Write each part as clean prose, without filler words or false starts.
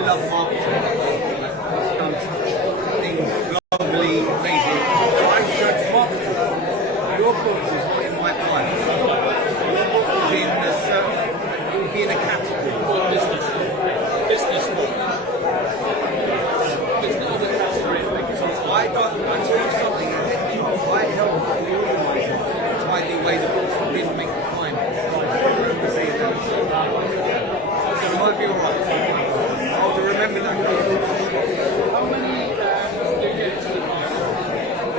love marketing. I've done things globally, maybe. I judge marketing. Your book is not in my pipe. Be in a category. Business book. It's not in the category. I tell you something, I help tidy away the books that didn't make the final. It might be alright. I'll have to remember that. How many do you get to the final?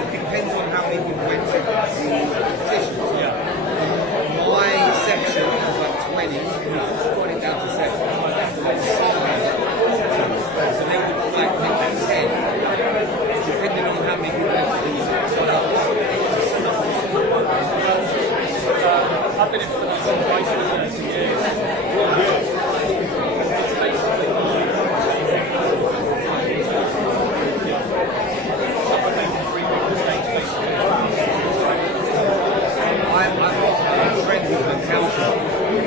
It depends on how many people went to the competitions. My section was like 20, got it down to 7. So they would like make that 10. Depending on how many people went to these. I've been in for 30 years.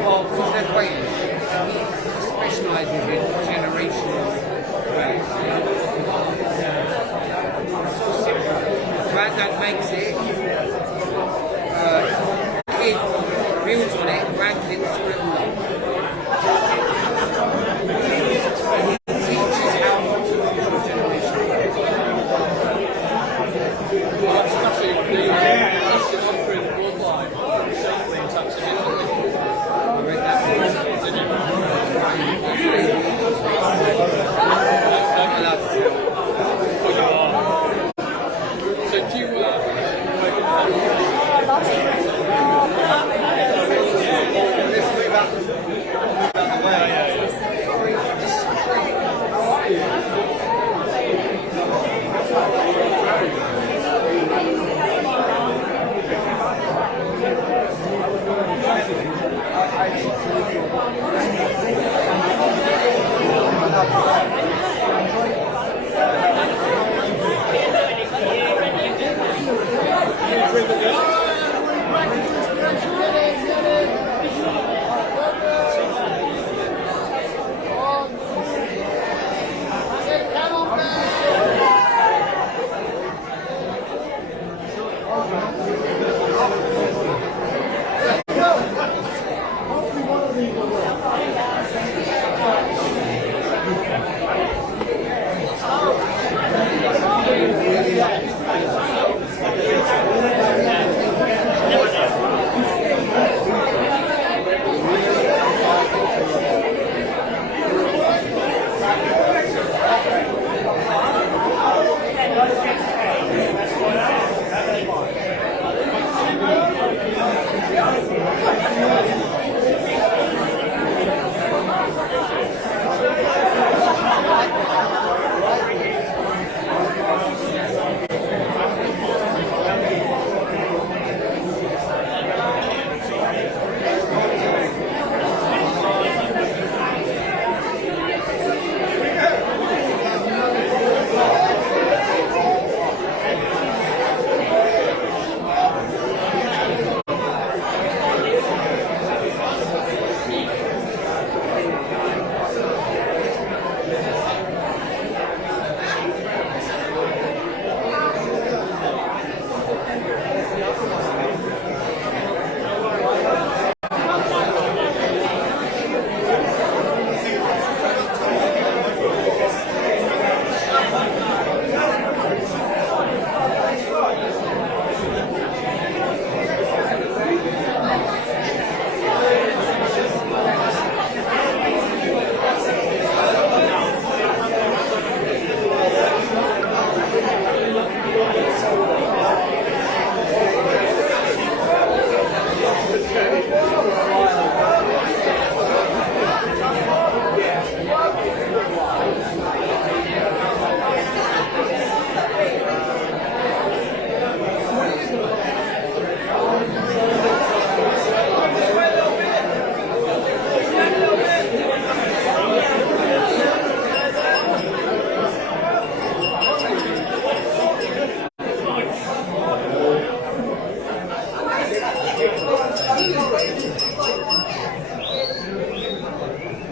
Well, because they're British, he specialises in generational wealth. It's so simple. Granddad makes it, kid builds on it, grandkids scribble it. He teaches how to do generational Well, especially the offering worldwide, something touches it. So do you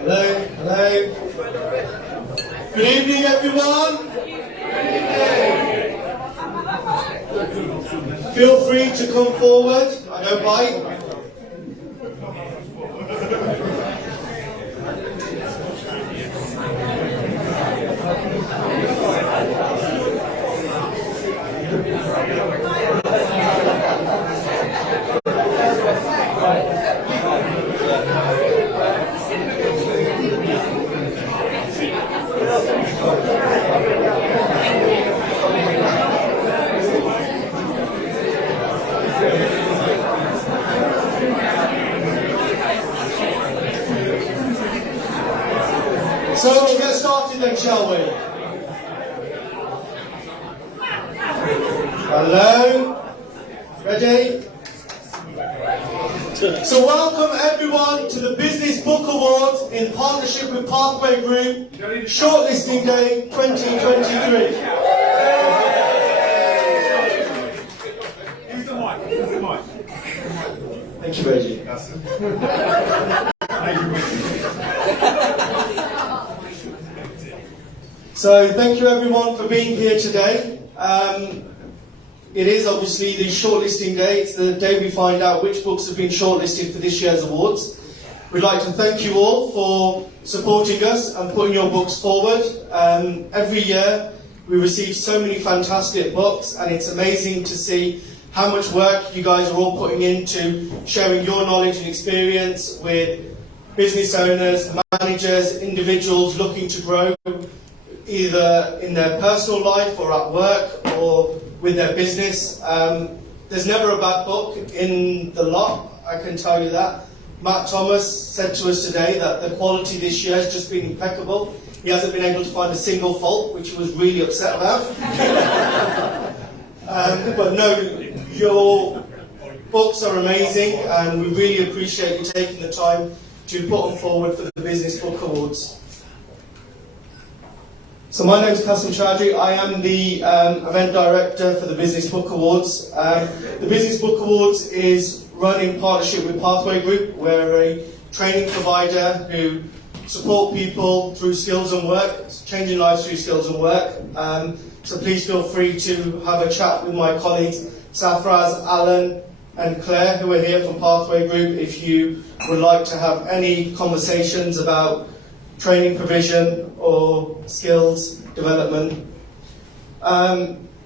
Hello, hello. Good evening, everyone. Feel free to come forward. I don't bite. So we'll get started then, shall we? Hello? Ready? So welcome everyone to the Business Book Awards in partnership with Pathway Group, Shortlisting Day 2023. Use the mic. Use the mic. Thank you, Reggie. So thank you everyone for being here today. It is obviously the shortlisting day. It's the day we find out which books have been shortlisted for this year's awards. We'd like to thank you all for supporting us and putting your books forward. Every year we receive so many fantastic books, and it's amazing to see how much work you guys are all putting into sharing your knowledge and experience with business owners, managers, individuals looking to grow either in their personal life or at work or with their business. There's never a bad book in the lot, I can tell you that. Matt Thomas said to us today that the quality this year has just been impeccable. He hasn't been able to find a single fault, which he was really upset about. But no, your books are amazing, and we really appreciate you taking the time to put them forward for the Business Book Awards. So my name is Kasim Chaudhry. I am the event director for the Business Book Awards. The Business Book Awards is run in partnership with Pathway Group. We're a training provider who support people through skills and work, changing lives through skills and work. So please feel free to have a chat with my colleagues, Safraz, Alan and Claire, who are here from Pathway Group, if you would like to have any conversations about training provision or skills development.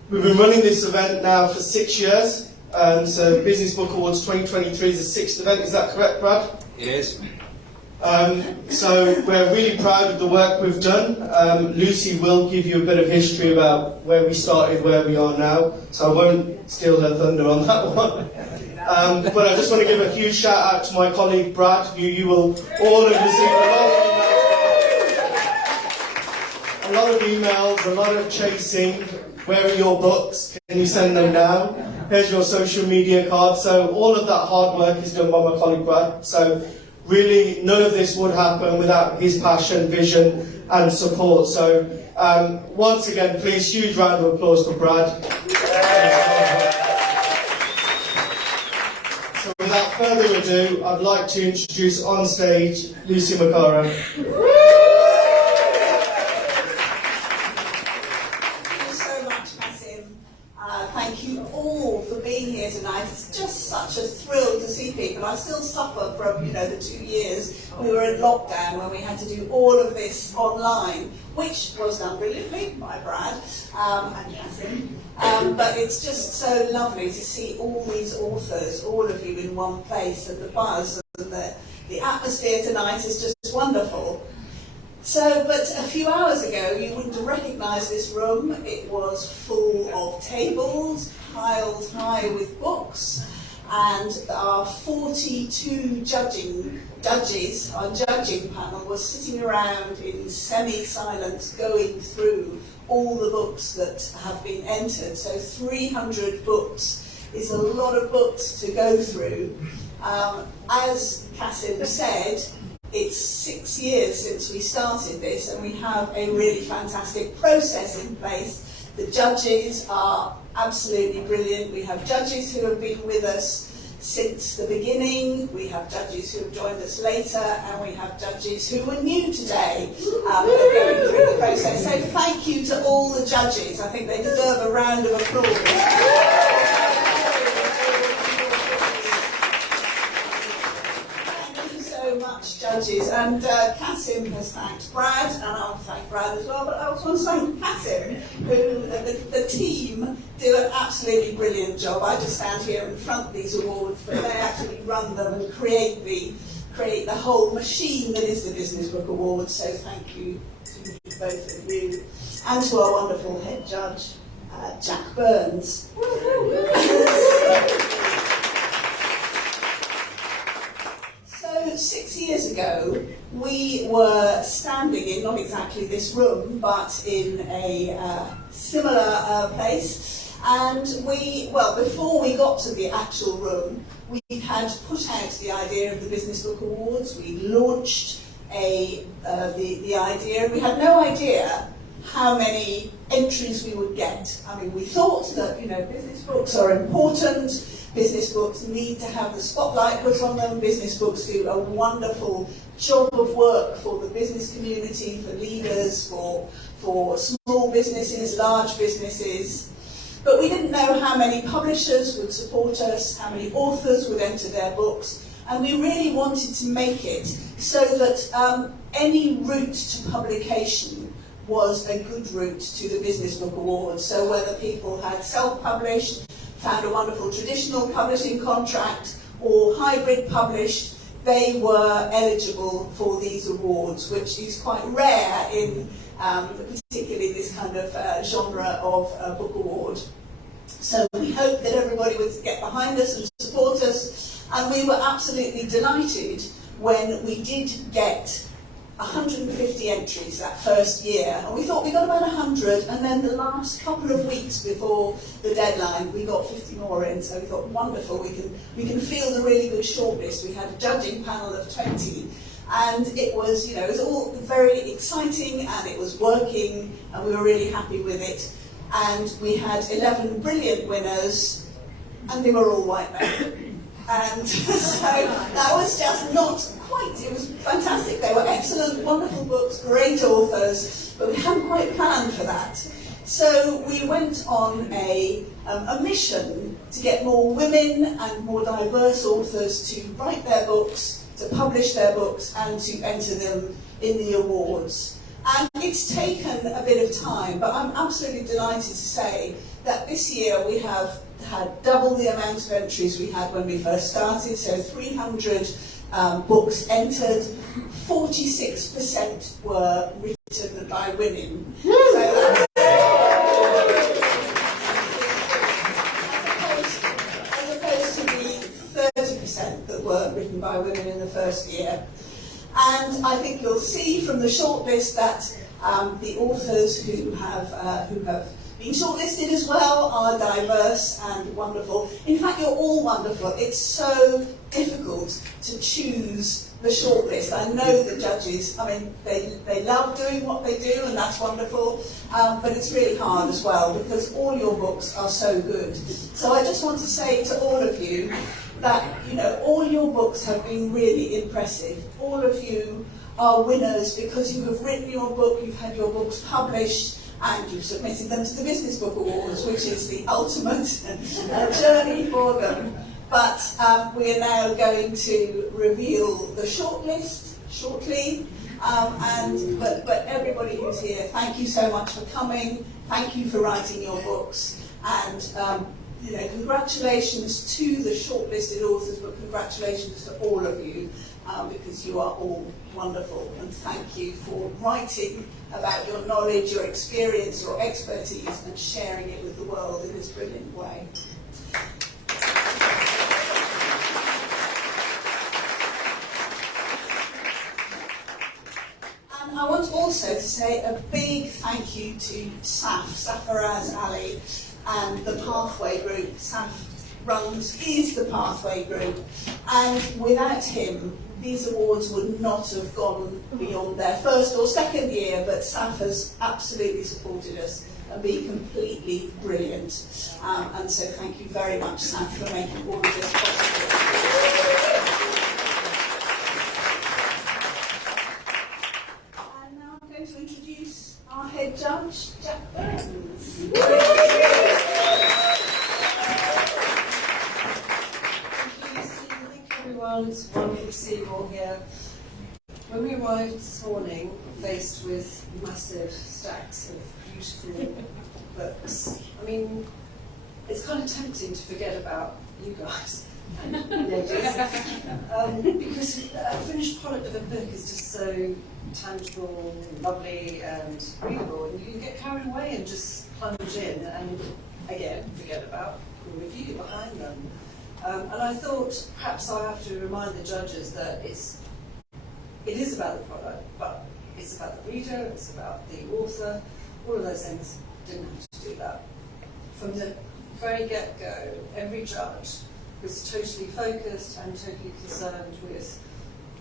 We've been running this event now for 6 years. So Business Book Awards 2023 is the 6th event, is that correct, Brad? Yes. So we're really proud of the work we've done. Lucy will give you a bit of history about where we started, where we are now, so I won't steal her thunder on that one. But I just want to give a huge shout out to my colleague Brad, who you will all have received a lot of emails, a lot of chasing. Where are your books? Can you send them now? Here's your social media card. So all of that hard work is done by my colleague Brad. So really, none of this would happen without his passion, vision, and support. So once again, please, huge round of applause for Brad. So without further ado, I'd like to introduce on stage Lucy Makara. Thank you all for being here tonight. It's just such a thrill to see people. I still suffer from, the 2 years we were in lockdown when we had to do all of this online, which was done brilliantly by Brad and Kasim. But it's just so lovely to see all these authors, all of you in one place, and the buzz and the atmosphere tonight is just wonderful. So, but a few hours ago, you wouldn't have recognised this room. It was full of tables, piled high with books, and our 42 judges, our judging panel, was sitting around in semi-silence going through all the books that have been entered. So 300 books is a lot of books to go through. As Kasim said, it's 6 years since we started this, and we have a really fantastic process in place. The judges are absolutely brilliant. We have judges who have been with us since the beginning. We have judges who have joined us later, and we have judges who are new today, going through the process. So thank you to all the judges. I think they deserve a round of applause. Much judges, and Kasim has thanked Brad, and I'll thank Brad as well, but I also want to thank Kasim, who the team do an absolutely brilliant job. I just stand here in front of these awards, but they actually run them and create the whole machine that is the Business Book Awards. So thank you to both of you, and to our wonderful head judge, Jack Burns. So 6 years ago, we were standing in not exactly this room, but in a similar place. And before we got to the actual room, we had put out the idea of the Business Book Awards. We launched the idea. We had no idea how many entries we would get. I mean, we thought that, business books are important. Business books need to have the spotlight put on them. Business books do a wonderful job of work for the business community, for leaders, for small businesses, large businesses. But we didn't know how many publishers would support us, how many authors would enter their books, and we really wanted to make it so that any route to publication was a good route to the Business Book Awards. So whether people had self-published, found a wonderful traditional publishing contract, or hybrid published, they were eligible for these awards, which is quite rare in particularly this kind of genre of book award. So we hope that everybody would get behind us and support us, and we were absolutely delighted when we did get 150 entries that first year, and we thought we got about 100, and then the last couple of weeks before the deadline we got 50 more in, so we thought, wonderful, we can field a really good shortlist. We had a judging panel of 20, and it was all very exciting, and it was working, and we were really happy with it. And we had 11 brilliant winners, and they were all white men. And so that was just not quite, it was fantastic. They were excellent, wonderful books, great authors, but we hadn't quite planned for that. So we went on a mission to get more women and more diverse authors to write their books, to publish their books, and to enter them in the awards. And it's taken a bit of time, but I'm absolutely delighted to say that this year we have had double the amount of entries we had when we first started, so 300 books entered, 46% were written by women. So as opposed to the 30% that were written by women in the first year. And I think you'll see from the shortlist that the authors who have been shortlisted as well are diverse and wonderful. In fact, you're all wonderful. It's so difficult to choose the shortlist. I know the judges, I mean, they love doing what they do, and that's wonderful, but it's really hard as well because all your books are so good. So I just want to say to all of you that, all your books have been really impressive. All of you are winners because you have written your book, you've had your books published, and you've submitted them to the Business Book Awards, which is the ultimate journey for them. But we are now going to reveal the shortlist shortly. But everybody who's here, thank you so much for coming. Thank you for writing your books. And congratulations to the shortlisted authors, but congratulations to all of you, because you are all wonderful. And thank you for writing about your knowledge, your experience, your expertise, and sharing it with the world in this brilliant way. And I want also to say a big thank you to Safaraz Ali, and the Pathway Group. Saf is the Pathway Group, and without him these awards would not have gone beyond their first or second year, but Saf has absolutely supported us and been completely brilliant. And so thank you very much, Saf, for making all of this possible. to introduce our head judge, Jack Burns. Thank you, everyone. It's wonderful to see you all here. When we arrived this morning, faced with massive stacks of beautiful books, I mean, it's kind of tempting to forget about you guys. Because a finished product of a book is just so tangible, lovely and readable, and you can get carried away and just plunge in and again forget about the review behind them. And I thought perhaps I have to remind the judges that it is about the product, but it's about the reader, it's about the author, all of those things. Didn't have to do that. From the very get-go, every judge was totally focused and totally concerned with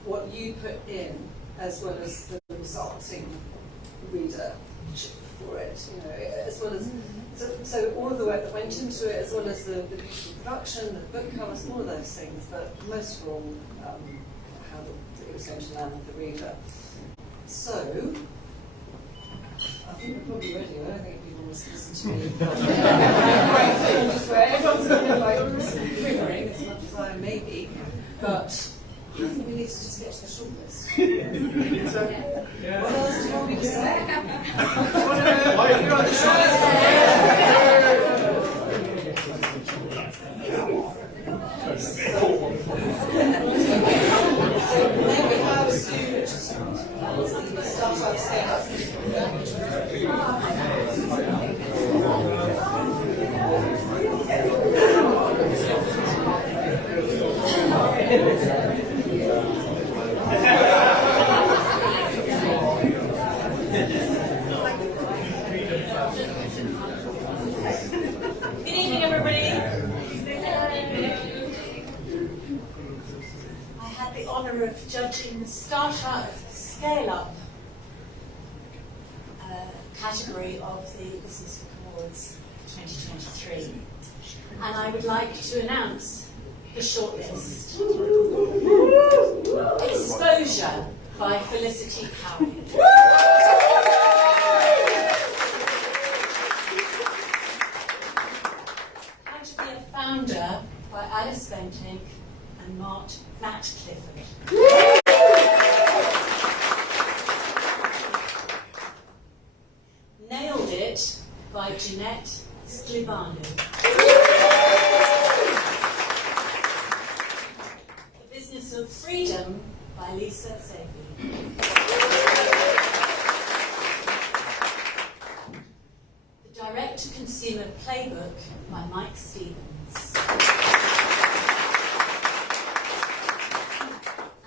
what you put in, as well as the resulting readership for it. You know, as well as so all of the work that went into it, as well as the beautiful production, the book covers, all of those things. But most of all, how it was going to land with the reader. So I think we're probably ready. I don't think people want to listen to me. Everyone's kind of like quivering as much as I may be, but I think we need to just get to the shortlist. What else do you want me to say? You're on the shortlist. So then we have Sue, startup scale-up. Good evening, everybody. I had the honour of judging the Startup Scale-Up category of the Business Book Awards 2023. And I would like to announce the shortlist. Exposure by Felicity Cowley. How to be a Founder by Alice Bentinck and Matt Clifford. Nailed It by Jeanette Sklivanu. The Business of Freedom by Lisa Zabi. The Direct-to-Consumer Playbook by Mike Stevens.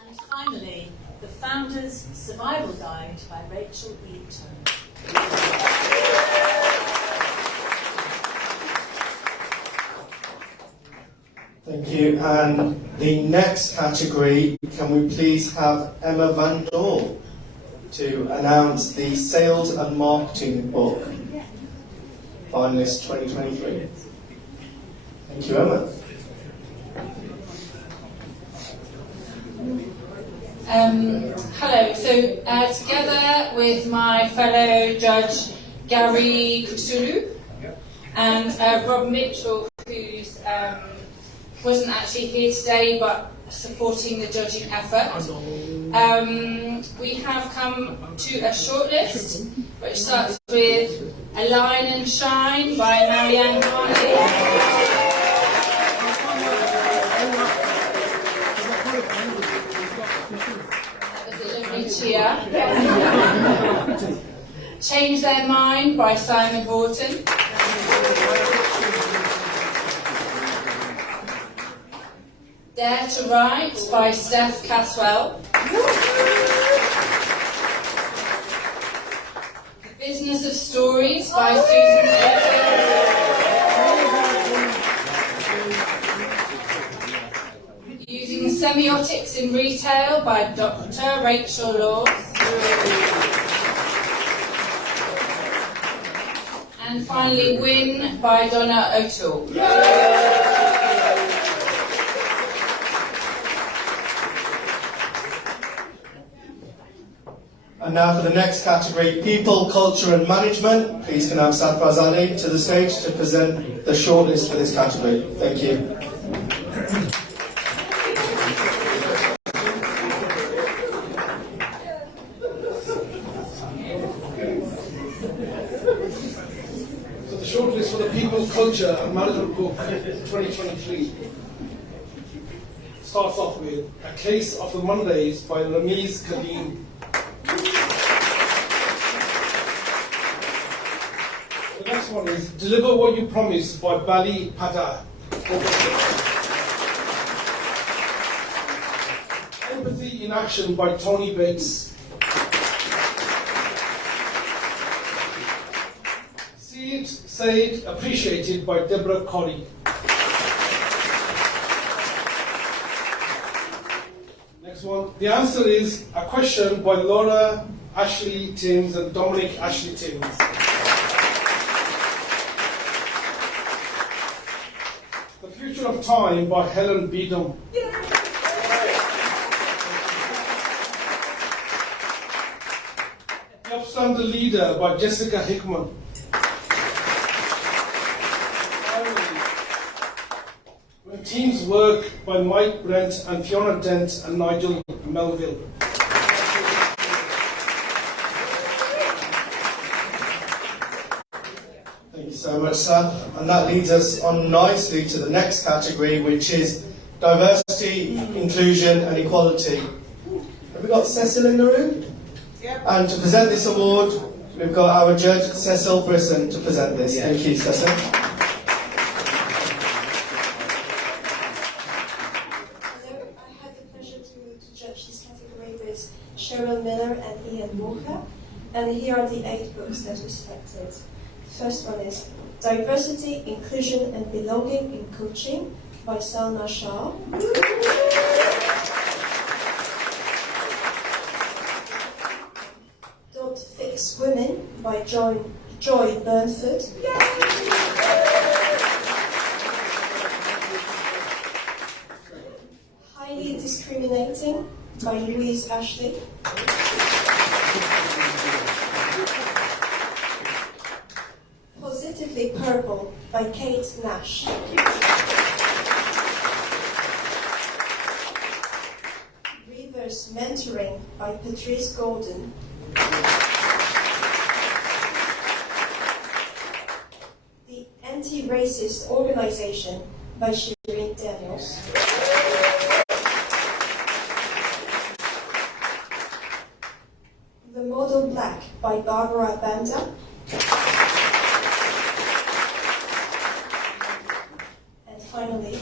And finally, The Founder's Survival Guide by Rachel Eaton. Thank you. And the next category, can we please have Emma Van Doorn to announce the Sales and Marketing Book Finalist 2023. Thank you, Emma. Hello, so together with my fellow judge Gary Kusulu and Rob Mitchell, who's wasn't actually here today but supporting the judging effort, we have come to a shortlist which starts with A Line and Shine by Marianne Hartley. Change Their Mind by Simon Horton. Dare to Write by Steph Caswell. The Business of Stories by Susan Eaton. Using Semiotics in Retail by Dr. Rachel Laws. And finally, Win by Donna O'Toole. And now for the next category, People, Culture and Management. Please can I have Sarfraz Ali to the stage to present the shortlist for this category. Thank you. So the shortlist for the People, Culture and Management book 2023 starts off with A Case of the Mondays by Ramiz Kadim. The next one is Deliver What You Promise by Bali Pada. Empathy in Action by Tony Bates. See It, Say It, Appreciated by Deborah Corrie. Next one. The answer is A Question by Laura Ashley Timms and Dominic Ashley Timms. The Future of Time by Helen Beedham. The Upstand the Leader by Jessica Hickman. Finally, When Teams Work by Mike Brent and Fiona Dent and Nigel Melville. Thank you so much, sir. And that leads us on nicely to the next category, which is Diversity, Inclusion and Equality. Have we got Cecil in the room? Yep. And to present this award, we've got our judge, Cecil Brisson, to present this. Yeah. Thank you, Cecil. Hello, I had the pleasure to judge this category with Cheryl Miller and Ian Walker, and here are the 8 books that we selected. The first one is Diversity, Inclusion and Belonging in Coaching by Salma Shah. Don't Fix Women by Joy Burnford. Highly Discriminating by Louise Ashley. Positively Purple by Kate Nash. Reverse Mentoring by Patrice Golden. The Anti-Racist Organization by Shireen Daniels. The Model Black by Barbara Banda. And finally,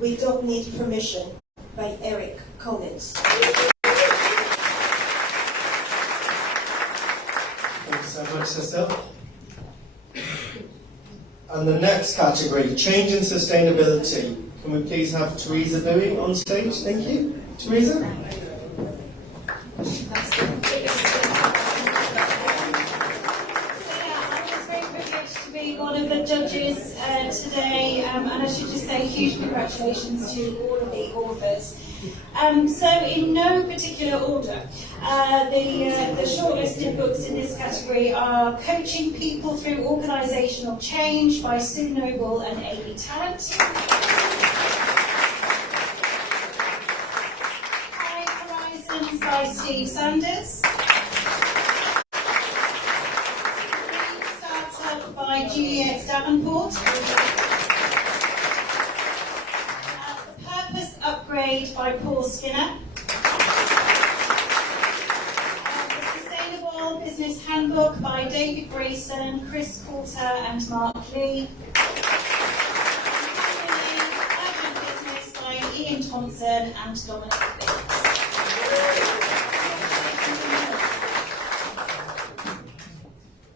We Don't Need Permission by Eric Collins. Thank you so much, Cecil. And the next category, Change and Sustainability. Can we please have Teresa Bowie on stage? Thank you. Teresa? I was very privileged to be one of the judges today, and I should just say huge congratulations to all of the authors. So in no particular order, the shortlisted books in this category are Coaching People Through Organisational Change by Sue Noble and Amy Tarrant. High Horizons by Steve Sanders. Startup by Juliet Davenport. The Purpose Upgrade by Paul Skinner. The Sustainable Business Handbook by David Grayson, Chris Coulter and Mark Lee. Urgent Business by Ian Thompson and Dominic Bates.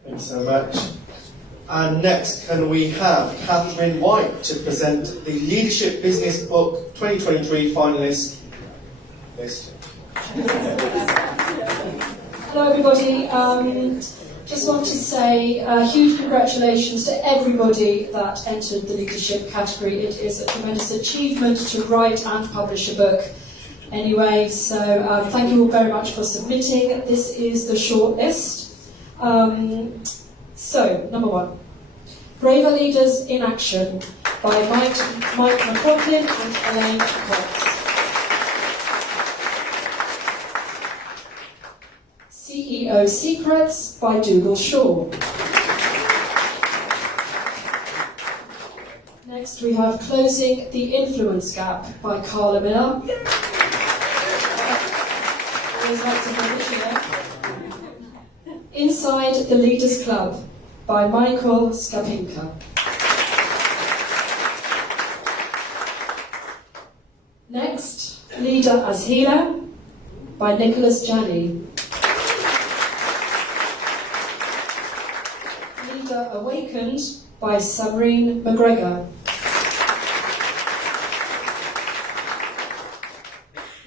Thank you so much. And next, can we have Catherine White to present the Leadership Business Book 2023 finalist list. Hello everybody, just want to say huge congratulations to everybody that entered the leadership category. It is a tremendous achievement to write and publish a book. anyway. So thank you all very much for submitting. This is the shortlist. So, number 1, Braver Leaders in Action by Mike McLaughlin and Elaine Cox. CEO Secrets by Dougal Shaw. Next we have Closing the Influence Gap by Carla Miller. Always like to mention it. Inside the Leaders Club by Michael Skapinka. Next, Leader as Healer by Nicholas Janney. Leader Awakened by Sabrine McGregor.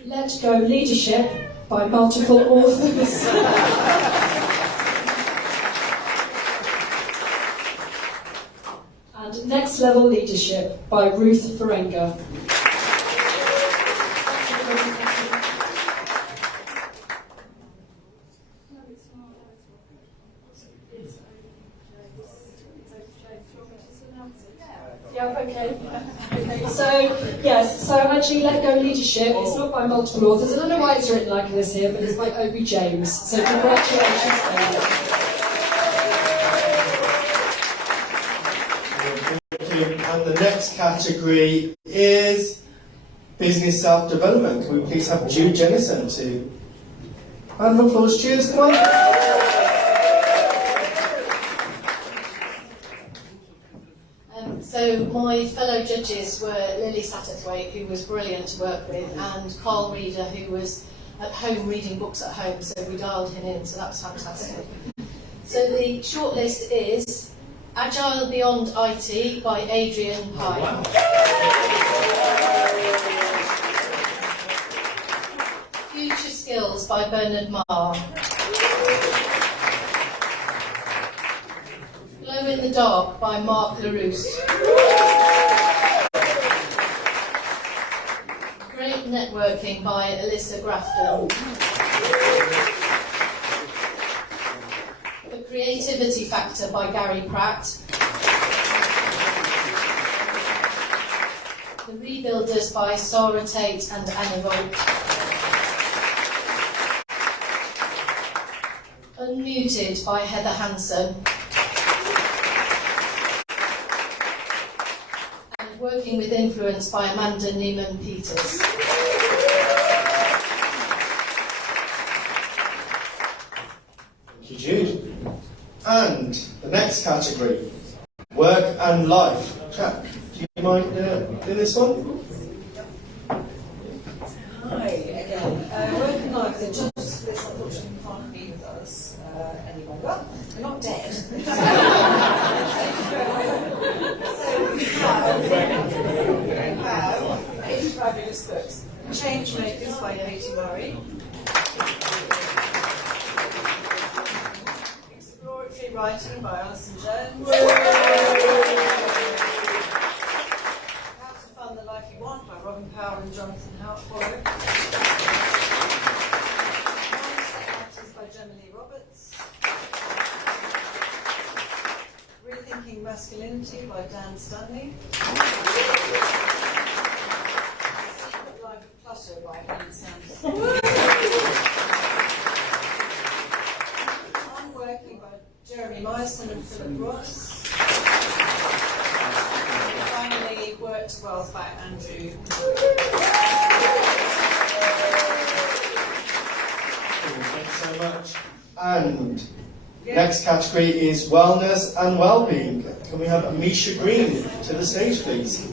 Let Go Leadership by multiple authors. And Next Level Leadership by Ruth Ferenga. Yeah, okay. So, yes, so actually Let Go Leadership, it's not by multiple authors. I don't know why it's written like this here, but it's by Obi James. So congratulations, Obi. And the next category is Business Self-Development. Can we please have Jude Jennison to... Round of applause, cheers, come on. So my fellow judges were Lily Satterthwaite, who was brilliant to work with, and Carl Reeder, who was at home reading books at home, so we dialed him in, so that was fantastic. So the shortlist is Agile Beyond IT by Adrian Pye. Future Skills by Bernard Marr. Glow in the Dark by Mark LaRousse. Great Networking by Alyssa Grafton. The Creativity Factor by Gary Pratt. The Rebuilders by Sarah Tate and Anna Vogt. Unmuted by Heather Hansen. Working with Influence by Amanda Neiman-Peters. Thank you, Jude. And the next category, Work and Life. Jack, do you mind doing this one? Hi again. Work and Life, the judges for this unfortunately can't be with us any longer. They're not dead. So we have 8 fabulous books. Change Makers by Katie Murray. Exploratory Writing by Alison Jones. How to Fund the Life You Want by Robin Powell and Jonathan Howard. By Gemma Lee Roberts. Rethinking Masculinity by Dan Stanley. Secret Life of Clutter by Helen Sanderson. Unworking by Jeremy Myerson and Philip Ross. And finally, Work to Wealth by Andrew. Thanks so much. And next category is Wellness and Wellbeing. Can we have Amisha Green to the stage, please?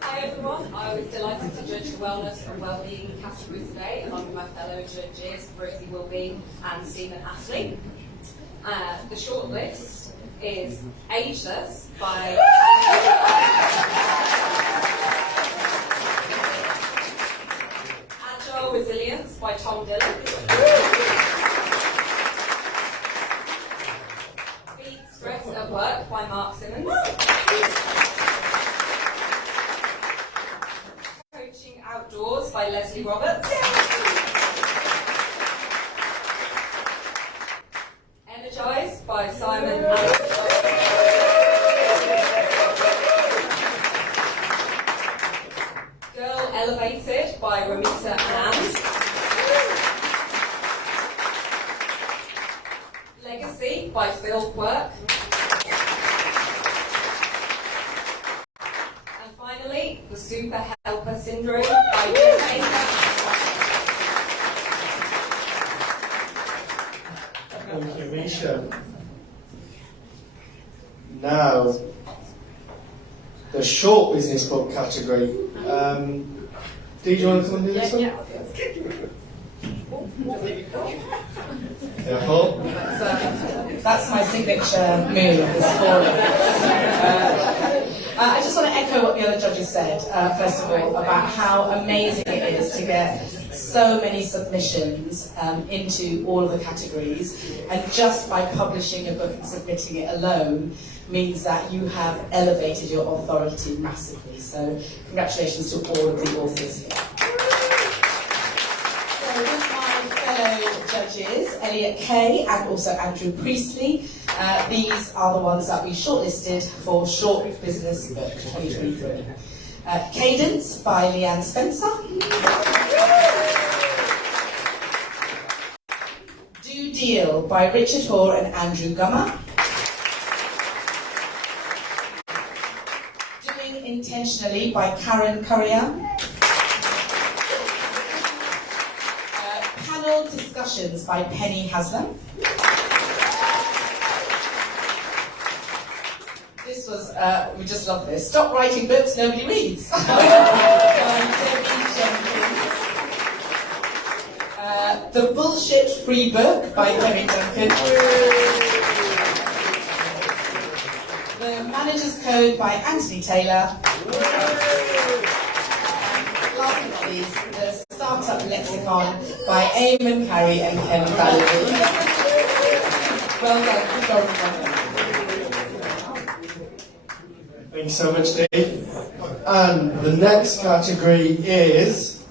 Hi everyone, I was delighted to judge the Wellness and Wellbeing category today, along with my fellow judges Rosie Wilby and Stephen Astley. The shortlist is Ageless by Agile Resilience by Tom Dillon. Beat Stress at Work by Mark Simmons. Outdoors by Leslie Roberts. Energized by Simon Alex. Girl Elevated by Ramita and Legacy by Phil Quirk. And finally, The Super Helper Syndrome by Jess Baker. Thank you, Misha. Now, the short business book category. Dee, do you want to come and do this one? Careful. That's my signature move this forum. I just want to echo what the other judges said, first of all, about how amazing it is to get so many submissions into all of the categories, and just by publishing a book and submitting it alone means that you have elevated your authority massively. So congratulations to all of the authors here. So with my fellow judges, Elliot Kay and also Andrew Priestley, these are the ones that we shortlisted for Short Business Book 2023. Cadence by Leanne Spencer. Do Deal by Richard Hoare and Andrew Gummer. Doing Intentionally by Karen Currier. Panel Discussions by Penny Haslam. This was, we just love this. Stop Writing Books Nobody Reads. By Debbie Jenkins. The Bullshit Free Book by Debbie Jenkins. The Manager's Code by Anthony Taylor. Last but not least, the Startup Lexicon by Eamon Carey and Ken Valerie. Well done, good job, everyone. Thank you so much, Dee. And the next category is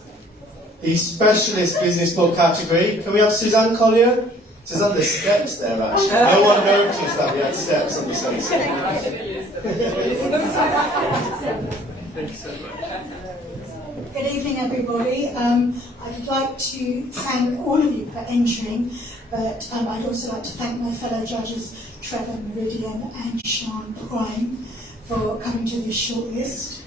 the Specialist Business Book category. Can we have Suzanne Collier? Suzanne, there's steps there, actually. No one noticed that we had steps on this one. Good evening, everybody. I'd like to thank all of you for entering, but I'd also like to thank my fellow judges, Trevor Meridian and Sean Prime, for coming to this shortlist.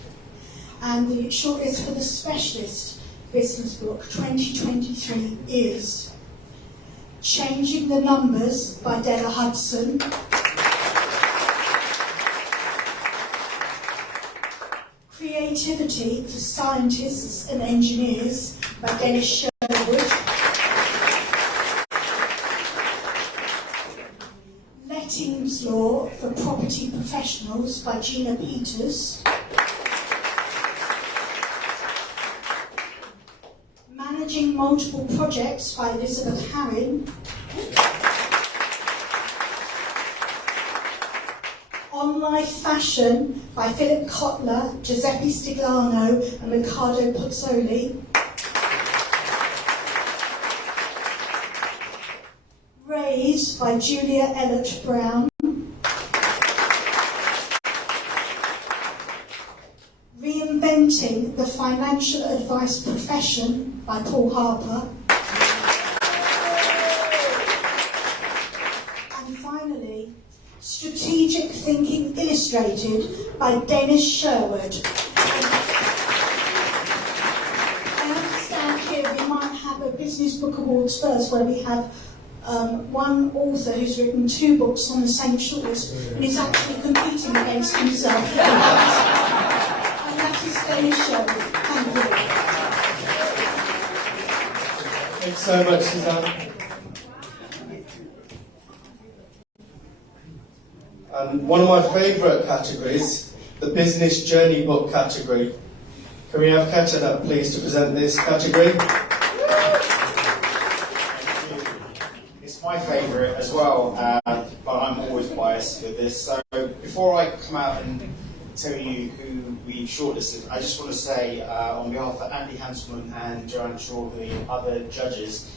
And the shortlist for the Specialist Business Book 2023 is Changing the Numbers by Della Hudson, Creativity for Scientists and Engineers by Dennis Sherwood, Lettings Law for Property Professionals by Gina Peters, Managing Multiple Projects by Elizabeth Harrin, On Life Fashion by Philip Kotler, Giuseppe Stiglano and Riccardo Pozzoli, Raised by Julia Ellert Brown, Reinventing the Financial Advice Profession by Paul Harper, and finally, Strategic Thinking Illustrated by Dennis Sherwood. I understand here we might have a Business Book Awards first, where we have one author who's written 2 books on the same shortlist, and he's actually competing against himself. And that is Dennis Sherwood. Thank you. Thanks so much, Suzanne. And one of my favourite categories, the Business Journey Book category. Can we have Keten up, please, to present this category? It's my favourite as well, but I'm always biased with this. So before I come out and tell you who we've shortlisted, I just want to say on behalf of Andy Hansman and Joanne Shaw, the other judges,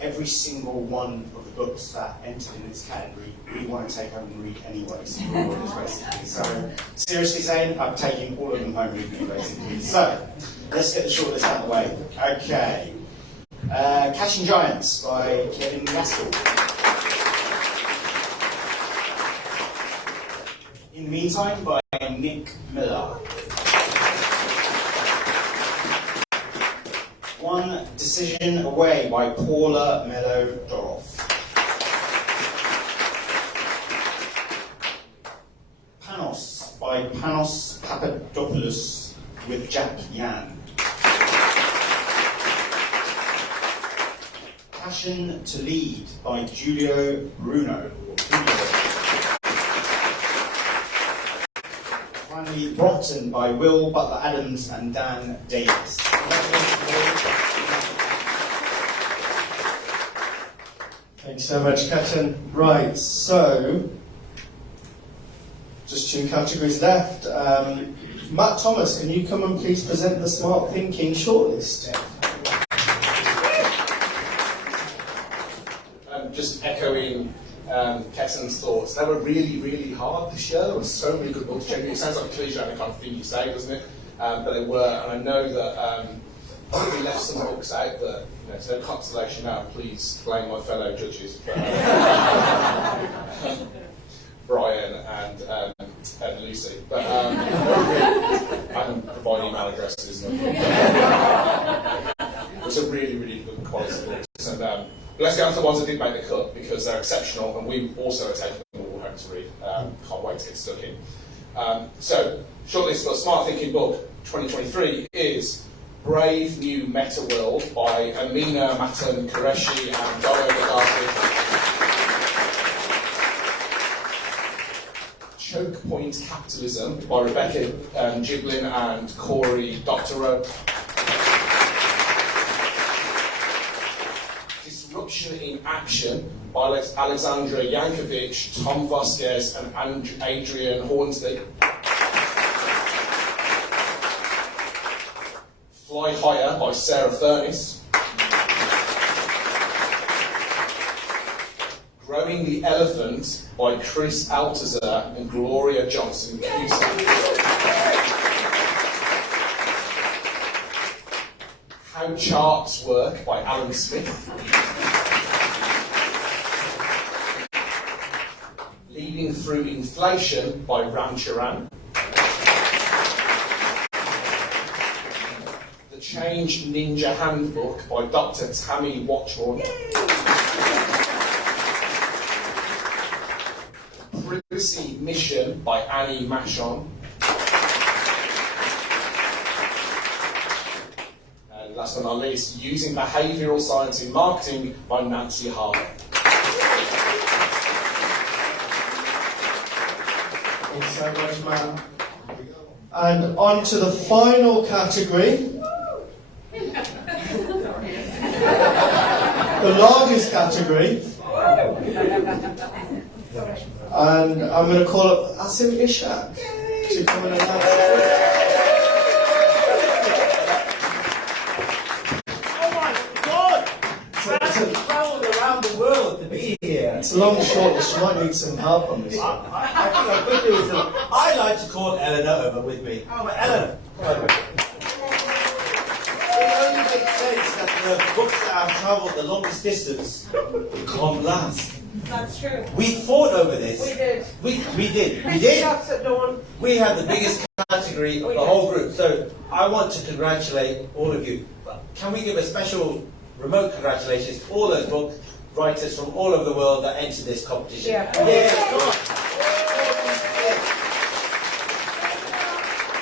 every single one of the books that entered in this category, we want to take home and read anyway. So, seriously saying, I'm taking all of them home with me, basically. So, let's get the shortlist out of the way. Okay. Catching Giants by Kevin Gaskell. In the Meantime by Nick Miller. One Decision Away by Paula Mello-Doroff. Panos by Panos Papadopoulos with Jack Yan. Passion to Lead by Giulio Bruno. Finally, Rotten by Will Butler Adams and Dan Davis. Thanks so much, Catherine. Right, so just 2 categories left. Matt Thomas, can you come and please present the Smart Thinking shortlist? Just echoing Kessen's thoughts. They were really, really hard this year. There were so many good books. Genuinely, it sounds like a cliche and the kind of thing you say, doesn't it? But they were, and I know that we left some books out that, you know, it's no consolation now. Please blame my fellow judges, Brian and Lucy. But I can provide email addresses. It's a really, really good quality books. And let's get on to the ones that did make the cut, because they're exceptional, and we also are taking them all home to read. Can't wait to get stuck in. So, shortlist for Smart Thinking Book 2023 is Brave New Meta World by Amina Matan Qureshi and Doro Gaddafi. Choke Point Capitalism by Rebecca Giblin and Corey Doctorow. Disruption in Action by Alexandra Yankovic, Tom Vasquez and Adrian Hornsby. Fly Higher by Sarah Furniss. Growing the Elephant by Chris Althazar and Gloria Johnson-Cusack. How Charts Work by Alan Smith. Leading Through Inflation by Ram Charan. The Change Ninja Handbook by Dr. Tammy Watchorn. Privacy Mission by Annie Machon. And last but not least, Using Behavioural Science in Marketing by Nancy Harper. Thanks so much, Matt. And on to the final category. The largest category. And I'm going to call up Asim Ishak to come and announce it. Oh my God! I've travelled around the world to be here. It's a long shortlist. You might need some help on this one. I think I could do some. I'd like to call Eleanor over with me. Oh, but Eleanor, come over. It only makes sense that the books that have travelled the longest distance come last. That's true. We fought over this. We did. We did. We did. At dawn. We had the biggest category of the whole group. So I want to congratulate all of you. Can we give a special remote congratulations to all those book writers from all over the world that entered this competition? Yeah. Come on.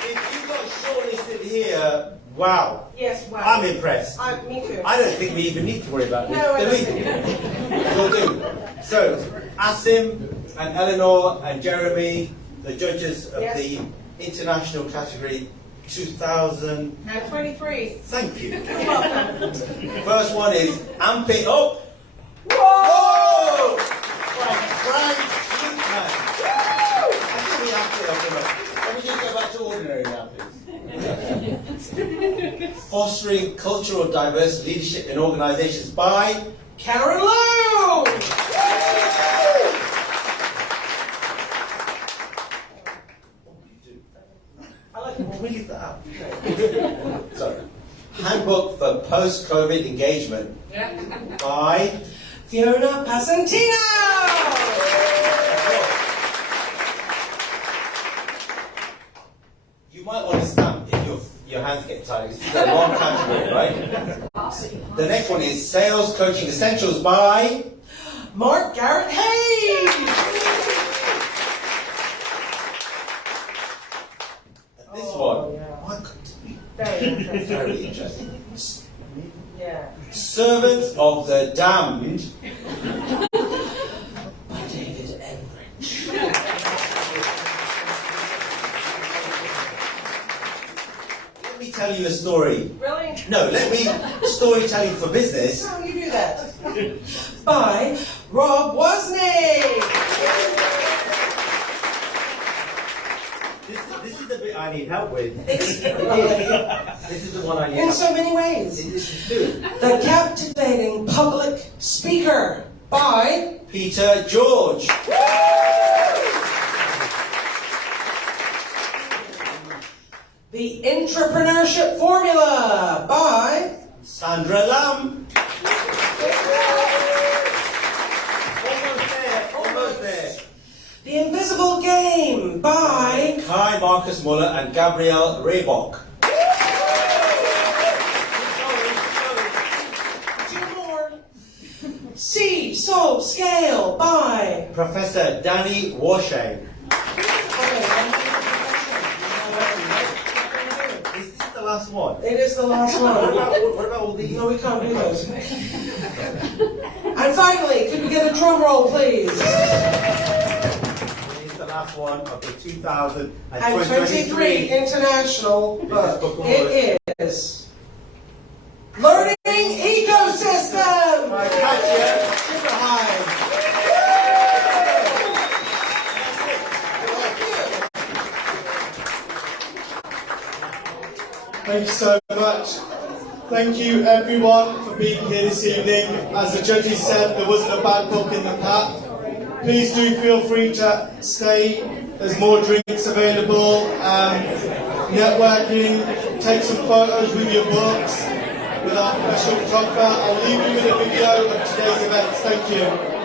If you got shortlisted here, wow. Yes, wow. I'm impressed. Me too. I don't think we even need to worry about this. No, I do don't we? think. We'll do. So, Asim and Eleanor and Jeremy, the judges of the international category 2000. Now 23. Thank you. You're welcome. First one is Amp It Up. Whoa! By Frank Fleetman. I think we amped it up enough. Can we just give Fostering Cultural Diverse Leadership in Organisations by Karen Lou! I like it. We'll read that out. Sorry. Handbook for Post-COVID Engagement by Fiona Passantino! You might want to stamp if your hands get tired. It's a long category, right? The next one is Sales Coaching Essentials by Mark Garrett Hayes! This one. Very interesting. Very interesting. Yeah. Servants of the Damned By David Enrich. Let me tell you a story. Really? No, let me storytelling for business. No, you do that. By Rob Wozni! This is the bit I need help with. It's This is the one I need in help so many ways. with. The Captivating Public Speaker by Peter George. The Entrepreneurship Formula by Sandra Lamb. Almost there. The Invisible Game by Kai Marcus Muller and Gabrielle Raybock. See, So, Scale by Professor Danny Warshane. Is this the last one? It is the last one. What about all these? No, we can't do those. And finally, could we get a drum roll, please? This is the last one of the 2023 And 23 international book. It is Learning Ecosystem by Katja Schifferheim. Thank you so much. Thank you everyone for being here this evening. As the judges said, there wasn't a bad book in the pack. Please do feel free to stay. There's more drinks available, networking, take some photos with your books, with our professional photographer. I'll leave you with a video of today's events. Thank you.